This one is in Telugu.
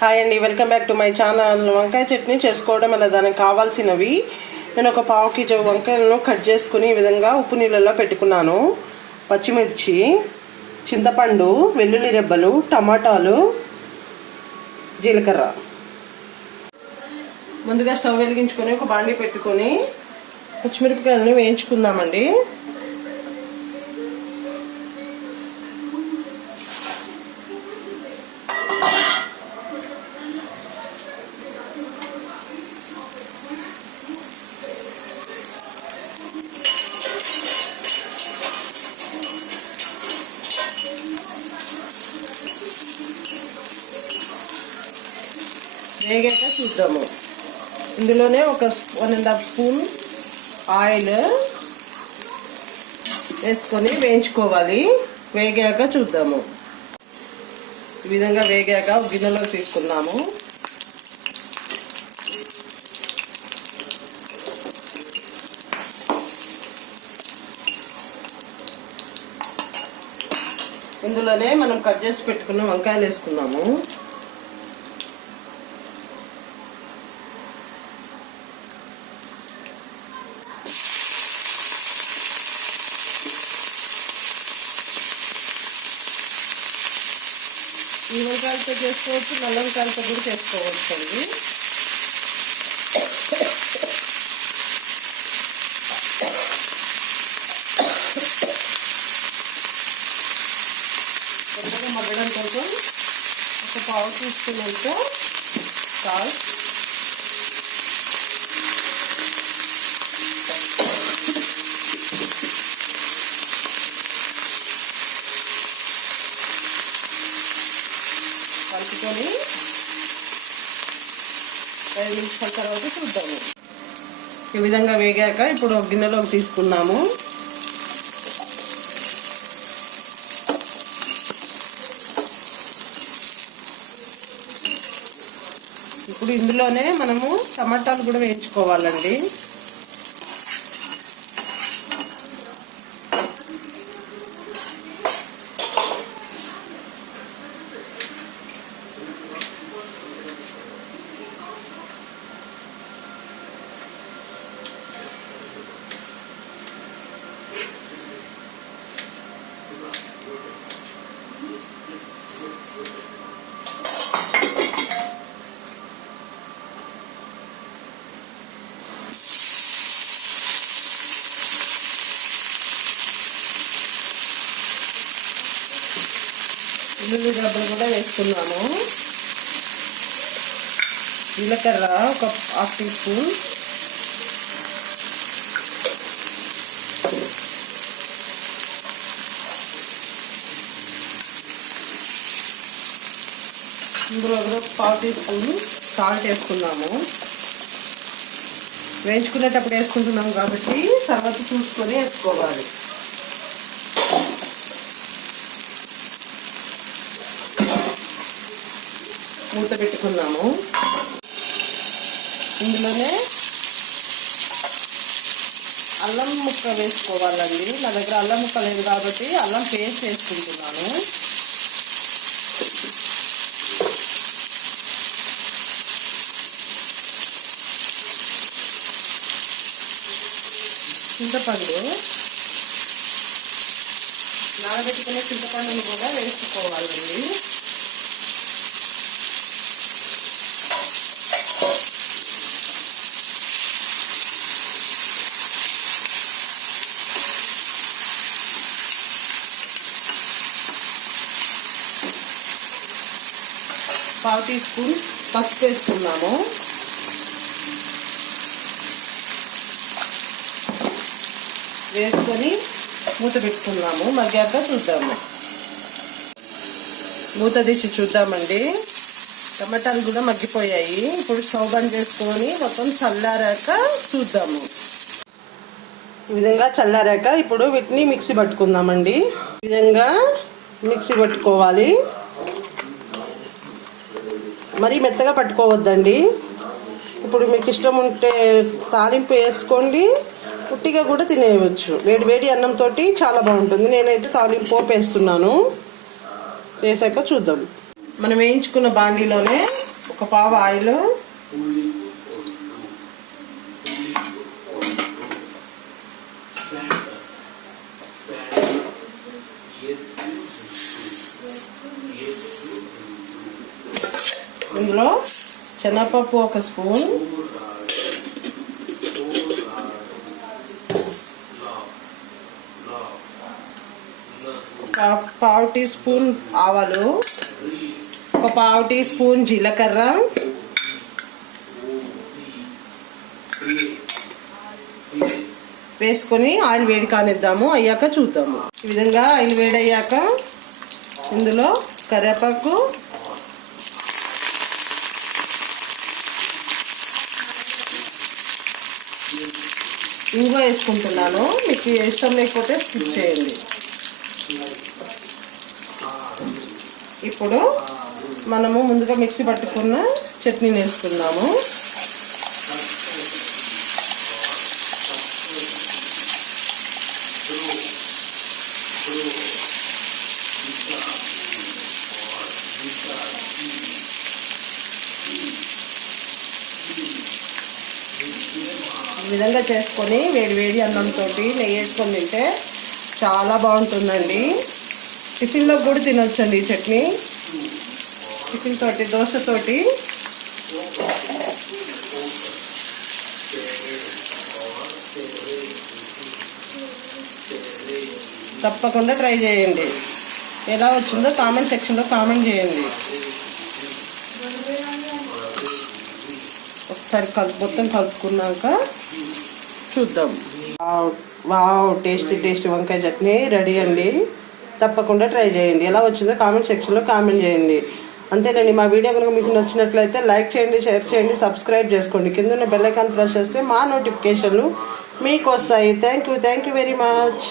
హాయ్ అండి welcome back to my channel వంకాయ చట్నీ చేసుకోవడం అలా దానికి కావాల్సినవి. నేను ఒక పావు కేజీ వంకాయలను కట్ చేసుకుని ఈ విధంగా ఉప్పు నీళ్ళలో పెట్టుకున్నాను. పచ్చిమిర్చి చింతపండు వెల్లుల్లి రెబ్బలు టమాటాలు జీలకర్ర. ముందుగా స్టవ్ వెలిగించుకొని ఒక బాండి పెట్టుకొని పచ్చిమిరపకాయలను వేయించుకుందామండి. వేగాక చూద్దాము. ఇందులోనే ఒక one and half spoon oil వేసుకొని వేయించుకోవాలి. వేగాక చూద్దాము. ఈ విధంగా వేగాక గిన్నెలో గిన్నెలోకి తీసుకున్నాము. ఇందులోనే మనం కట్ చేసి పెట్టుకున్న వంకాయలు వేసుకున్నాము. ఈ వంకాయలతో చేసుకోవచ్చు నల్ల వంకాయలతో కూడా చేసుకోవచ్చు అండి. ఒక పావు తీసుకున్నంత సాల్ట్. కలుపుకొని ఐదు నిమిషాల తర్వాత చూద్దాము. ఈ విధంగా వేగాక ఇప్పుడు గిన్నెలోకి తీసుకున్నాము. ఇప్పుడు ఇందులోనే మనము టమాటాలు కూడా వేయించుకోవాలండి. ఉల్లిపాయ డబ్బులు కూడా వేసుకున్నాము జీలకర్ర ఒక హాఫ్ టీ స్పూన్. ఇందులో కూడా పావు టీ స్పూన్ సాల్ట్ వేసుకున్నాము. వేయించుకునేటప్పుడు వేసుకుంటున్నాం కాబట్టి తర్వాత చూసుకొని వేసుకోవాలి. మూత పెట్టుకున్నాము. ఇందులోనే అల్లం ముక్క వేసుకోవాలండి. నా దగ్గర అల్లం ముక్క లేదు కాబట్టి అల్లం పేస్ట్ వేసుకుంటున్నాను. చింతపండు నానబెట్టుకునే చింతపండుని కూడా వేసుకోవాలండి. పావు టీ స్పూన్ పసుపు వేసుకున్నాము వేసుకొని మూత పెట్టుకున్నాము మగ్గాక చూద్దాము. మూత తీసి చూద్దామండి. టమాటాలు కూడా మగ్గిపోయాయి. ఇప్పుడు స్టవ్ బంద్ చేసుకొని మొత్తం చల్లారాక చూద్దాము. ఈ విధంగా చల్లారాక ఇప్పుడు వీటిని మిక్సీ పట్టుకుందామండి. ఈ విధంగా మిక్సీ పట్టుకోవాలి. మరీ మెత్తగా పట్టుకోవద్దండి. ఇప్పుడు మీకు ఇష్టం ఉంటే తాలింపు వేసుకోండి. పుట్టిగా కూడా తినేయవచ్చు. వేడి వేడి అన్నంతో చాలా బాగుంటుంది. నేనైతే తాలింపు పోపు వేస్తున్నాను. వేసాక చూద్దాం. మనం వేయించుకున్న బాండీలోనే ఒక పావు ఆయిల్ ఇందులో శనగపప్పు ఒక స్పూన్. పావు టీ స్పూన్ ఆవాలు. ఒక పావు టీ స్పూన్ జీలకర్ర. వేసుకొని ఆయిల్ వేడి కానిద్దాము అయ్యాక చూద్దాము. ఈ విధంగా ఆయిల్ వేడి అయ్యాక ఇందులో కరివేపాకు ఇంగువ వేసుకుంటున్నాను. మీకు ఇష్టం లేకపోతే స్కిప్ చేయండి. ఇప్పుడు మనము ముందుగా మిక్సీ పట్టుకున్న చట్నీని వేసుకున్నాము విధంగా చేసుకొని వేడి వేడి అన్నంతో నెయ్యి వేసుకొని తింటే చాలా బాగుంటుందండి. టిఫిన్లో కూడా తినొచ్చండి ఈ చట్నీ. టిఫిన్ తోటి దోశతోటి తప్పకుండా ట్రై చేయండి. ఎలా వచ్చిందో కామెంట్ సెక్షన్లో కామెంట్ చేయండి. ఒకసారి కలుపు మొత్తం కలుపుకున్నాక చూద్దాం. వావ్, వావ్ టేస్టీ టేస్టీ వంకాయ చట్నీ రెడీ అండి. తప్పకుండా ట్రై చేయండి. ఎలా వచ్చిందో కామెంట్ సెక్షన్లో కామెంట్ చేయండి. అంతేనండి మా వీడియో కనుక మీకు నచ్చినట్లయితే లైక్ చేయండి షేర్ చేయండి సబ్స్క్రైబ్ చేసుకోండి. కింద ఉన్న బెల్లైకాన్ ప్రెస్ చేస్తే మా నోటిఫికేషన్లు మీకు వస్తాయి. Thank you thank you very much.